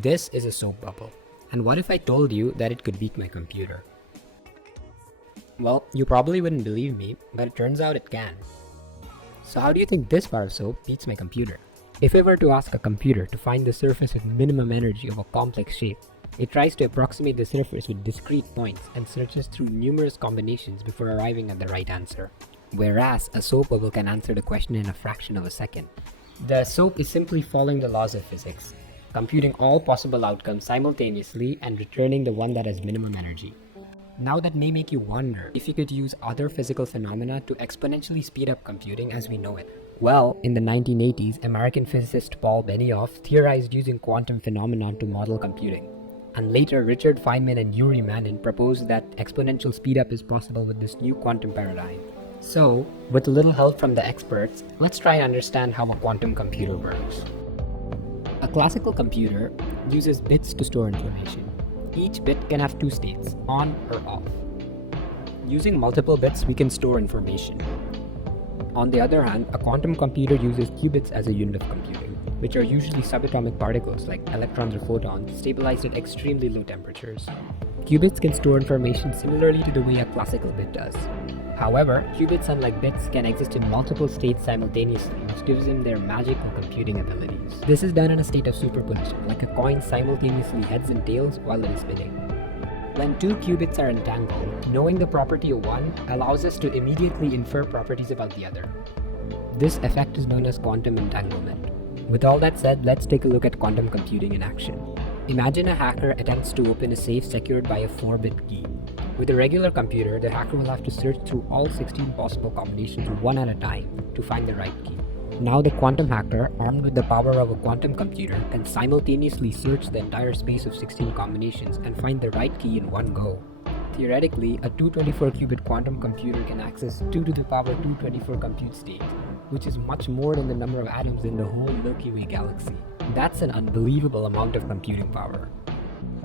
This is a soap bubble. And what if I told you that it could beat my computer? Well, you probably wouldn't believe me, but it turns out it can. So how do you think this bar of soap beats my computer? If I were to ask a computer to find the surface with minimum energy of a complex shape, it tries to approximate the surface with discrete points and searches through numerous combinations before arriving at the right answer. Whereas a soap bubble can answer the question in a fraction of a second. The soap is simply following the laws of physics, computing all possible outcomes simultaneously and returning the one that has minimum energy. Now that may make you wonder if you could use other physical phenomena to exponentially speed up computing as we know it. Well, in the 1980s, American physicist Paul Benioff theorized using quantum phenomena to model computing. And later, Richard Feynman and Yuri Manin proposed that exponential speedup is possible with this new quantum paradigm. So, with a little help from the experts, let's try and understand how a quantum computer works. A classical computer uses bits to store information. Each bit can have two states, on or off. Using multiple bits, we can store information. On the other hand, a quantum computer uses qubits as a unit of computing, which are usually subatomic particles like electrons or photons stabilized at extremely low temperatures. Qubits can store information similarly to the way a classical bit does. However, qubits, unlike bits, can exist in multiple states simultaneously, which gives them their magical computing abilities. This is done in a state of superposition, like a coin simultaneously heads and tails while it is spinning. When two qubits are entangled, knowing the property of one allows us to immediately infer properties about the other. This effect is known as quantum entanglement. With all that said, let's take a look at quantum computing in action. Imagine a hacker attempts to open a safe secured by a 4-bit key. With a regular computer, the hacker will have to search through all 16 possible combinations one at a time to find the right key. Now the quantum hacker, armed with the power of a quantum computer, can simultaneously search the entire space of 16 combinations and find the right key in one go. Theoretically, a 224-qubit quantum computer can access 2 to the power 224 compute states, which is much more than the number of atoms in the whole Milky Way galaxy. That's an unbelievable amount of computing power.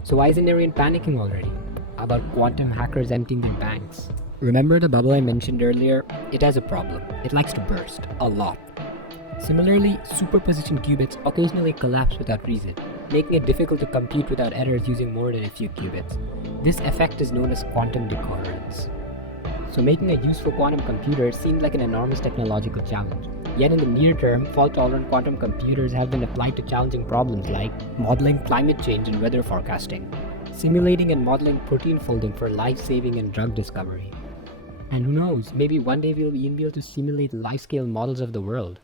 So why isn't everyone panicking already about quantum hackers emptying their banks? Remember the bubble I mentioned earlier? It has a problem. It likes to burst. A lot. Similarly, superposition qubits occasionally collapse without reason, making it difficult to compute without errors using more than a few qubits. This effect is known as quantum decoherence. So making a useful quantum computer seemed like an enormous technological challenge. Yet in the near term, fault-tolerant quantum computers have been applied to challenging problems like modeling climate change and weather forecasting, simulating and modeling protein folding for life-saving and drug discovery. And who knows, maybe one day we'll even be able to simulate life-scale models of the world.